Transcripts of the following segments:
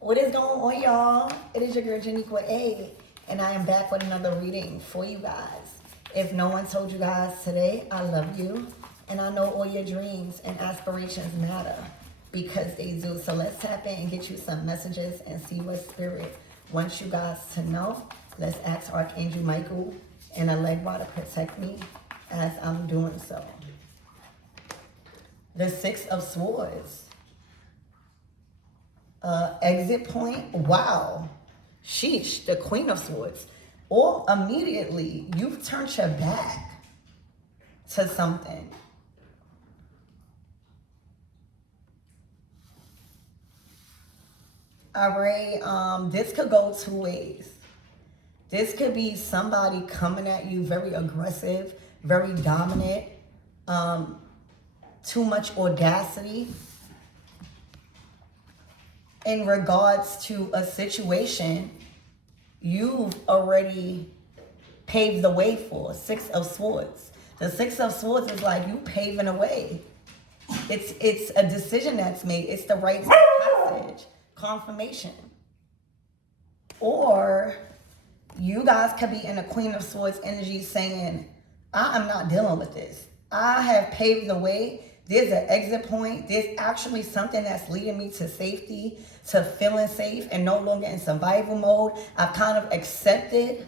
What is going on, y'all? It is your girl Janiqua A, and I am back with another reading for you guys. If no one told you guys today, I love you, and I know all your dreams and aspirations matter because they do. So let's tap in and get you some messages and see what spirit wants you guys to know. Let's ask Archangel Michael and Allegra to protect me as I'm doing so. The Six of Swords. Exit point. Wow. Sheesh, the Queen of Swords. Or immediately you've turned your back to something. All right, this could go two ways. This could be somebody coming at you very aggressive, very dominant, too much audacity in regards to a situation you've already paved the way for. Six of Swords. The Six of Swords is like you paving a way. It's a decision that's made. It's the right passage, confirmation. Or you guys could be in a Queen of Swords energy saying, I am not dealing with this. I have paved the way. There's an exit point. There's actually something that's leading me to safety, to feeling safe and no longer in survival mode. I've kind of accepted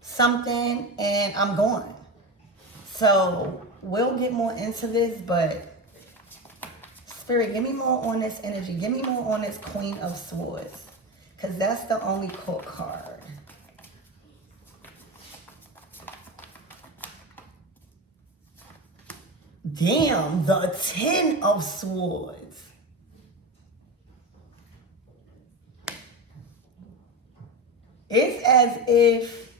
something and I'm going. So we'll get more into this, but Spirit, give me more on this energy. Give me more on this Queen of Swords, because that's the only court card. Damn, the Ten of Swords. It's as if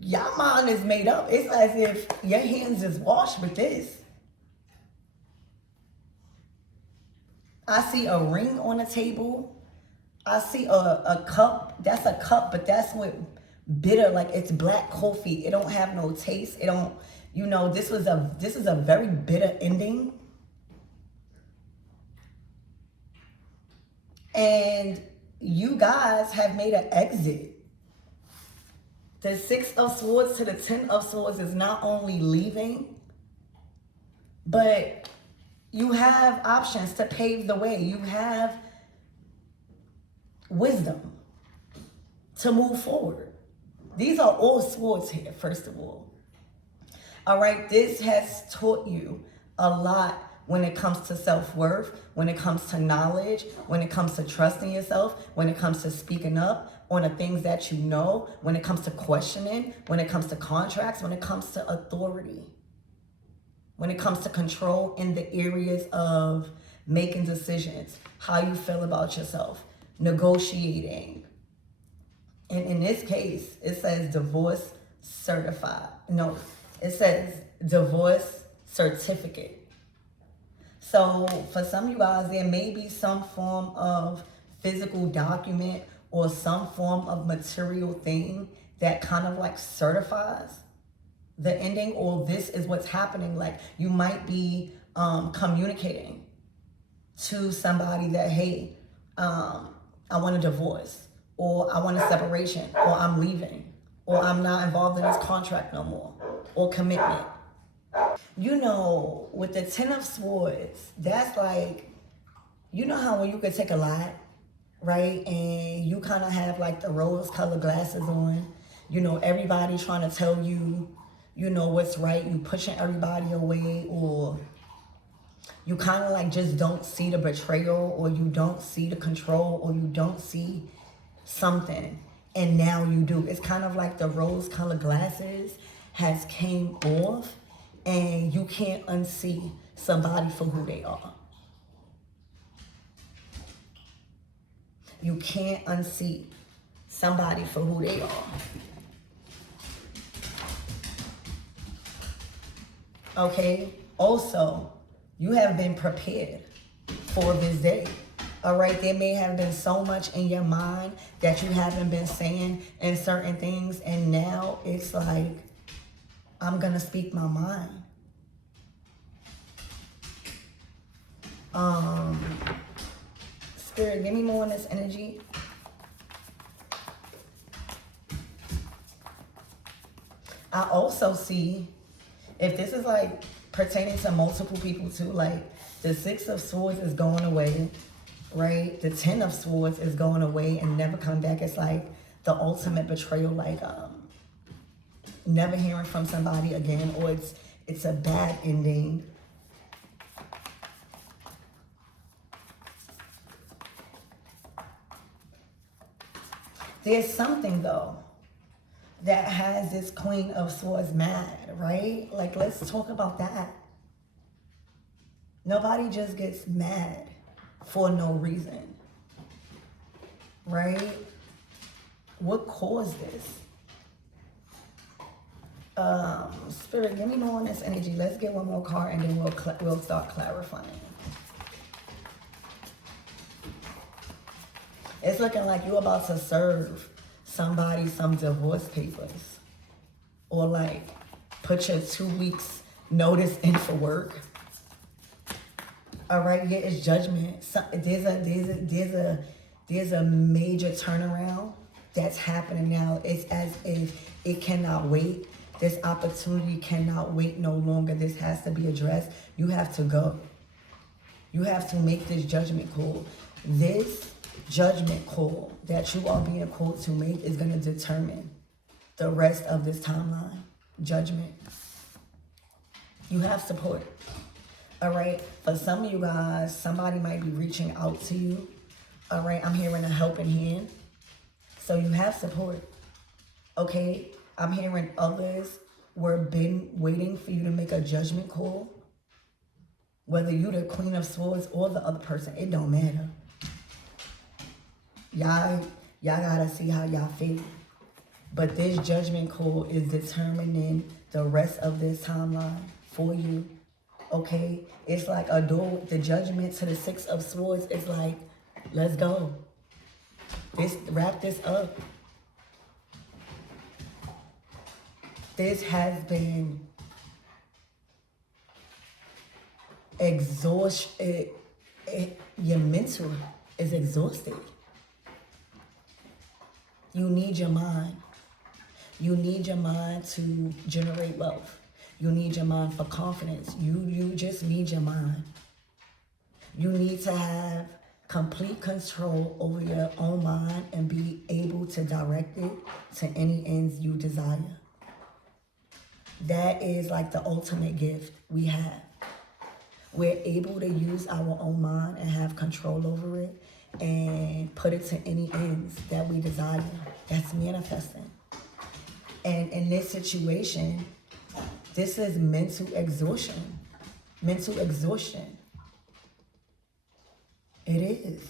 your mind is made up. It's as if your hands is washed with this. I see a ring on the table. I see a cup. That's a cup, but that's what bitter, like it's black coffee. It don't have no taste. It don't, you know, this is a very bitter ending. And you guys have made an exit. The Six of Swords to the Ten of Swords is not only leaving, but you have options to pave the way. You have wisdom to move forward. These are all swords here, first of all. All right, this has taught you a lot when it comes to self-worth, when it comes to knowledge, when it comes to trusting yourself, when it comes to speaking up on the things that you know, when it comes to questioning, when it comes to contracts, when it comes to authority, when it comes to control in the areas of making decisions, how you feel about yourself, negotiating. And in this case, it says divorce certified. No, it says divorce certificate. So for some of you guys, there may be some form of physical document or some form of material thing that kind of like certifies the ending, or this is what's happening. Like you might be communicating to somebody that, hey, I want a divorce, or I want a separation, or I'm leaving, or I'm not involved in this contract no more, or commitment. You know, with the Ten of Swords, that's like, you know how when you could take a lot, right? And you kind of have like the rose-colored glasses on. You know, everybody trying to tell you, you know, what's right. You pushing everybody away, or you kind of like just don't see the betrayal, or you don't see the control, or you don't see something, and now you do. It's kind of like the rose-colored glasses has came off, and you can't unsee somebody for who they are. You can't unsee somebody for who they are. Okay? Also, you have been prepared for this day. All right? There may have been so much in your mind that you haven't been saying in certain things, and now it's like, I'm going to speak my mind. Spirit, give me more on this energy. I also see, if this is like pertaining to multiple people too, like the Six of Swords is going away, right? The Ten of Swords is going away and never come back. It's like the ultimate betrayal, like never hearing from somebody again, or it's a bad ending. There's something though that has this Queen of Swords mad, right? Like, let's talk about that. Nobody just gets mad for no reason, right? What caused this? Spirit, give me more on this energy. Let's get one more card and then we'll start clarifying. It's looking like you're about to serve somebody some divorce papers, or like put your 2 weeks notice in for work. All right, yeah, it's judgment. So there's a major turnaround that's happening now. It's as if it cannot wait. This opportunity cannot wait no longer. This has to be addressed. You have to go. You have to make this judgment call. This judgment call that you are being called to make is going to determine the rest of this timeline. Judgment. You have support. All right. For some of you guys, somebody might be reaching out to you. All right. I'm hearing a helping hand. So you have support. Okay. I'm hearing others were been waiting for you to make a judgment call. Whether you're the Queen of Swords or the other person, it don't matter. Y'all gotta see how y'all feel. But this judgment call is determining the rest of this timeline for you. Okay? It's like a door. The judgment to the Six of Swords is like, let's go. Wrap this up. This has been exhaustion. Your mental is exhausted. You need your mind. You need your mind to generate wealth. You need your mind for confidence. You just need your mind. You need to have complete control over your own mind and be able to direct it to any ends you desire. That is like the ultimate gift we have. We're able to use our own mind and have control over it and put it to any ends that we desire. That's manifesting. And in this situation, this is mental exhaustion. Mental exhaustion. It is.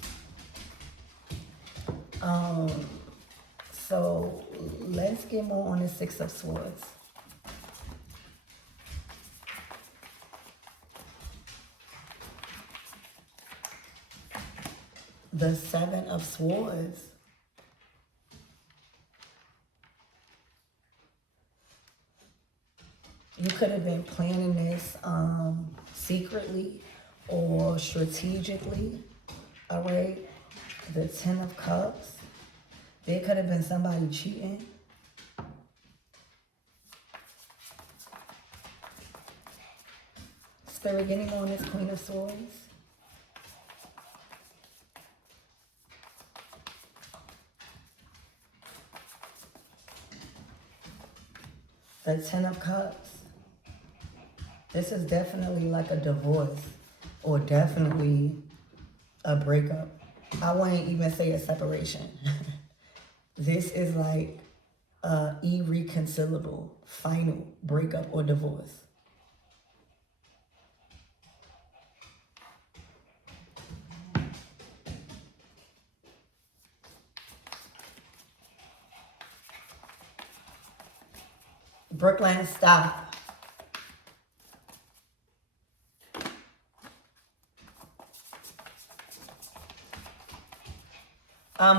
So let's get more on the Six of Swords. The Seven of Swords. You could have been planning this secretly or strategically, all right? The Ten of Cups. There could have been somebody cheating. Spirit, getting on this Queen of Swords. The Ten of Cups. This is definitely like a divorce or definitely a breakup. I wouldn't even say a separation. This is like irreconcilable, final breakup or divorce. Brooklyn, stop.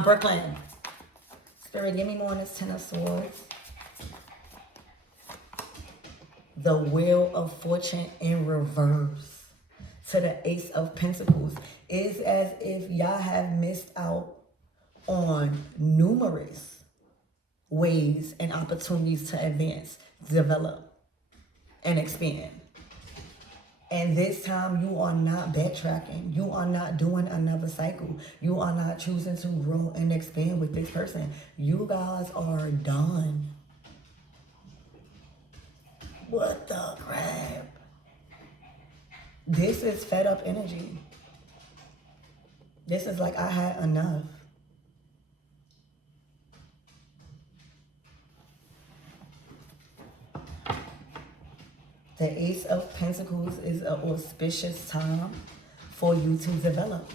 Brooklyn. Spirit, give me more on this Ten of Swords. The Wheel of Fortune in reverse. to the Ace of Pentacles. It's as if y'all have missed out on numerous ways and opportunities to advance, develop, and expand. And this time you are not backtracking. You are not doing another cycle. You are not choosing to grow and expand with this person. You guys are done. What the crap? This is fed up energy. This is like, I had enough. The Ace of Pentacles is an auspicious time for you to develop.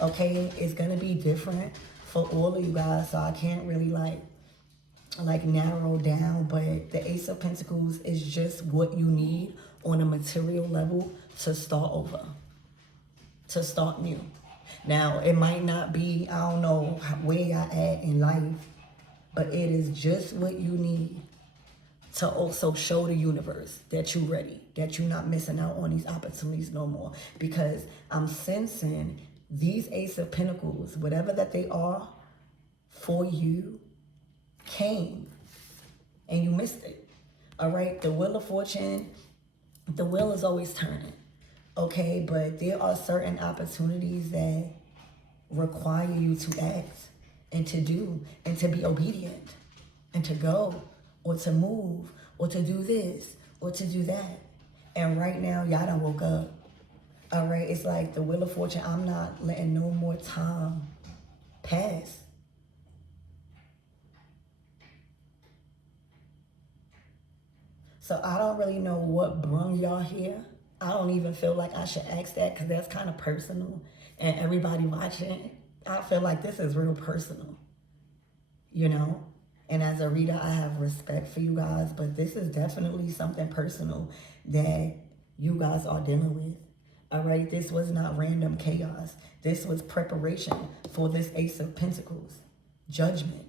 Okay, it's gonna be different for all of you guys, so I can't really like narrow down, but the Ace of Pentacles is just what you need on a material level to start over, to start new. Now, it might not be, I don't know where you're at in life, but it is just what you need to also show the universe that you're ready, that you're not missing out on these opportunities no more. Because I'm sensing these Ace of Pentacles, whatever that they are for you, came and you missed it. All right, the Wheel of Fortune, the wheel is always turning. Okay, but there are certain opportunities that require you to act and to do and to be obedient and to go or to move or to do this or to do that. And right now, y'all done woke up. All right, it's like the Wheel of Fortune. I'm not letting no more time pass. So I don't really know what brung y'all here. I don't even feel like I should ask that because that's kind of personal. And everybody watching, I feel like this is real personal, you know? And as a reader, I have respect for you guys, but this is definitely something personal that you guys are dealing with. All right, this was not random chaos. This was preparation for this Ace of Pentacles, judgment.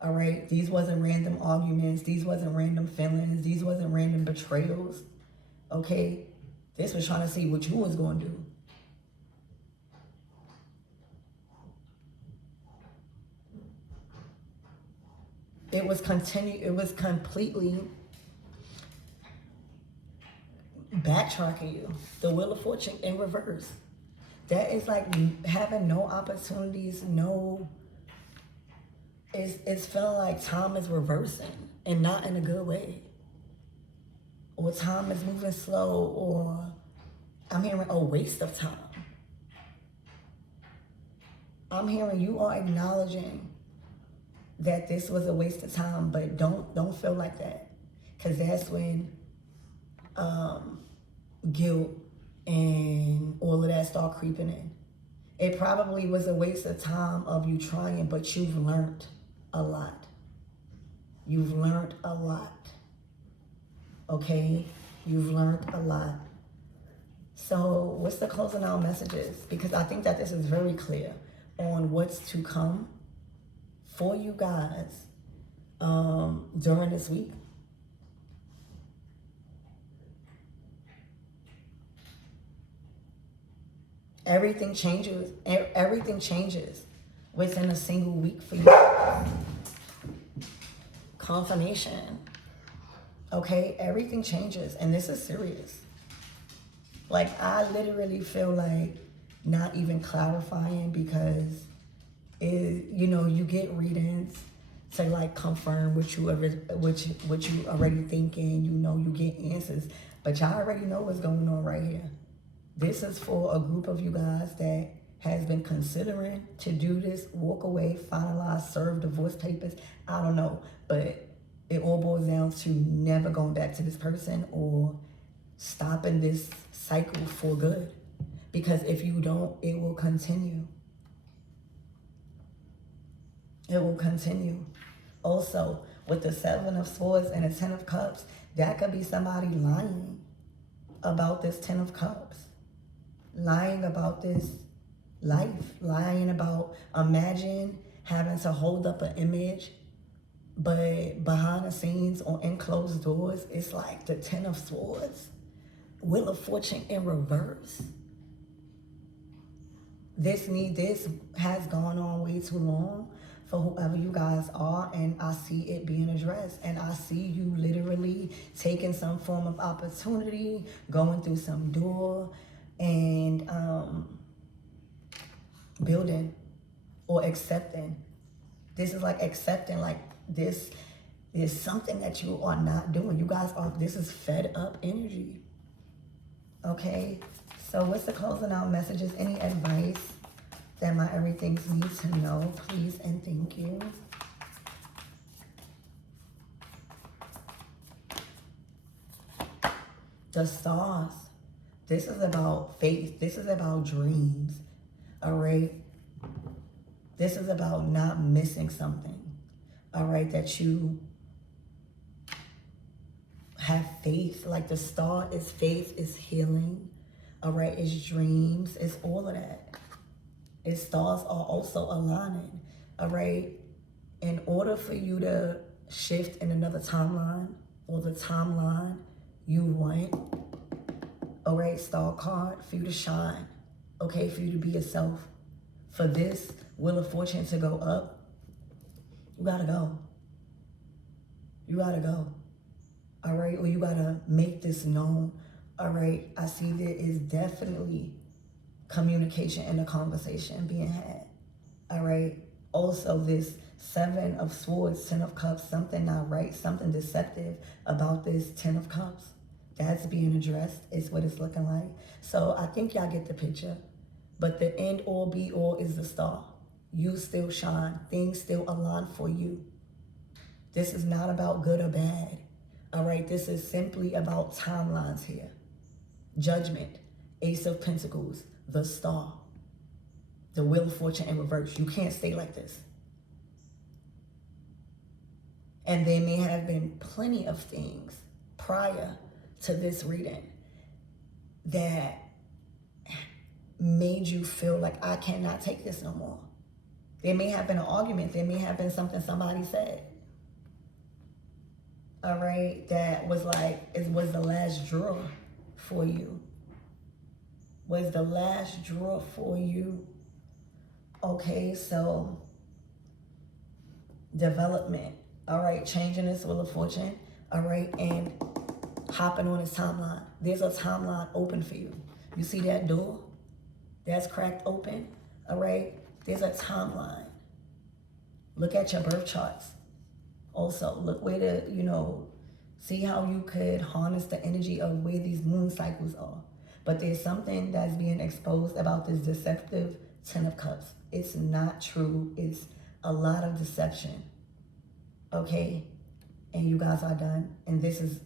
All right, these wasn't random arguments. These wasn't random feelings. These wasn't random betrayals. Okay, this was trying to see what you was going to do. It was completely backtracking you. The Wheel of Fortune in reverse. That is like having no opportunities, it's feeling like time is reversing and not in a good way. Or time is moving slow, or I'm hearing a waste of time. I'm hearing you are acknowledging that this was a waste of time, but don't feel like that. Because that's when guilt and all of that start creeping in. It probably was a waste of time of you trying, but you've learned a lot. You've learned a lot. Okay? You've learned a lot. So what's the closing out messages? Because I think that this is very clear on what's to come for you guys during this week. Everything changes. Everything changes within a single week for you. Confirmation. Okay, everything changes, and this is serious. Like, I literally feel like not even clarifying, because you get readings to like confirm what you already thinking. You get answers, but y'all already know what's going on right here. This is for a group of you guys that has been considering to do this, walk away, finalize, serve divorce papers. I don't know, but it all boils down to never going back to this person or stopping this cycle for good. Because if you don't, it will continue. It will continue. Also, with the Seven of Swords and the Ten of Cups, that could be somebody lying about this Ten of Cups. Lying about this life. Lying about, imagine having to hold up an image, but behind the scenes or in closed doors, it's like the Ten of Swords. Wheel of Fortune in reverse. This has gone on way too long for whoever you guys are, and I see it being addressed, and I see you literally taking some form of opportunity, going through some door, and building or accepting. This is like accepting, like this is something that you are not doing. You guys are, this is fed up energy. Okay, so what's the closing out messages? Any advice that my everythings need to know, please and thank you. The stars. This is about faith. This is about dreams. All right. This is about not missing something. All right. That you have faith. Like the star is faith, is healing. All right. It's dreams. It's all of that. Its stars are also aligning. All right. In order for you to shift in another timeline, or the timeline you want, all right, star card, for you to shine, okay, for you to be yourself, for this Wheel of Fortune to go up, you gotta go. You gotta go. All right, or you gotta make this known. All right, I see there is definitely communication and a conversation being had. All right, also this Seven of Swords, Ten of Cups, something not right, something deceptive about this Ten of Cups. That's being addressed, is what it's looking like. So I think y'all get the picture. But the end all be all is the star. You still shine. Things still align for you. This is not about good or bad. All right, this is simply about timelines here. Judgment, Ace of Pentacles, the star, the Wheel of Fortune in reverse. You can't stay like this. And there may have been plenty of things prior to this reading that made you feel like, I cannot take this no more. There may have been an argument. There may have been something somebody said. All right, that was like, it was the last draw for you. Was the last draw for you. Okay, so development. All right, changing this Wheel of Fortune. All right, and hopping on this timeline. There's a timeline open for you. You see that door? That's cracked open. All right, there's a timeline. Look at your birth charts. Also, look where the, see how you could harness the energy of where these moon cycles are. But there's something that's being exposed about this deceptive Ten of Cups. It's not true. It's a lot of deception. Okay? And you guys are done. And this is,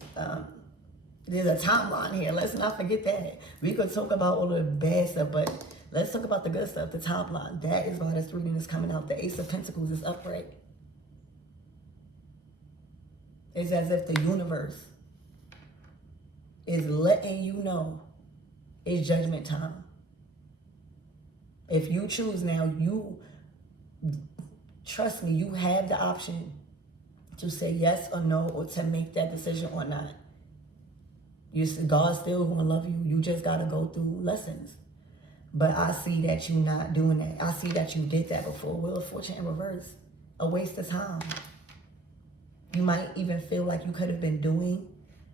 there's a timeline here. Let's not forget that. We could talk about all the bad stuff, but let's talk about the good stuff, the timeline. That is why this reading is coming out. The Ace of Pentacles is upright. It's as if the universe is letting you know it's judgment time. If you choose now, trust me, you have the option to say yes or no, or to make that decision or not. God's still going to love you. You just got to go through lessons. But I see that you're not doing that. I see that you did that before. Wheel of Fortune in reverse. A waste of time. You might even feel like you could have been doing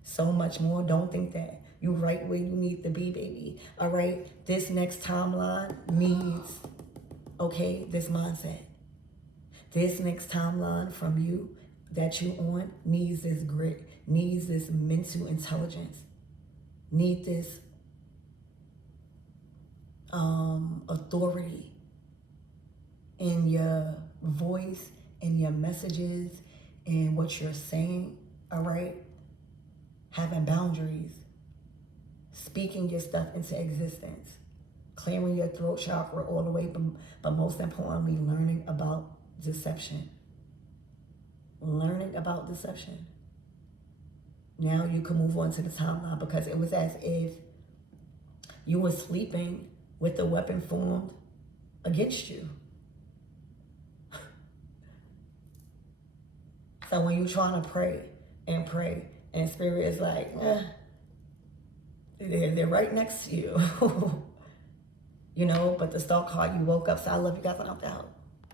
so much more. Don't think that. You're right where you need to be, baby. All right? This next timeline needs, okay, this mindset. This next timeline from you that you on needs this grit, needs this mental intelligence, need this authority in your voice, in your messages, in what you're saying, all right? Having boundaries, speaking your stuff into existence, clearing your throat chakra all the way, but most importantly, learning about deception. Learning about deception. Now you can move on to the timeline, because it was as if you were sleeping with the weapon formed against you. So when you're trying to pray, and Spirit is like, They're right next to you. You know, but the star card, you woke up, so I love you guys, I'm out.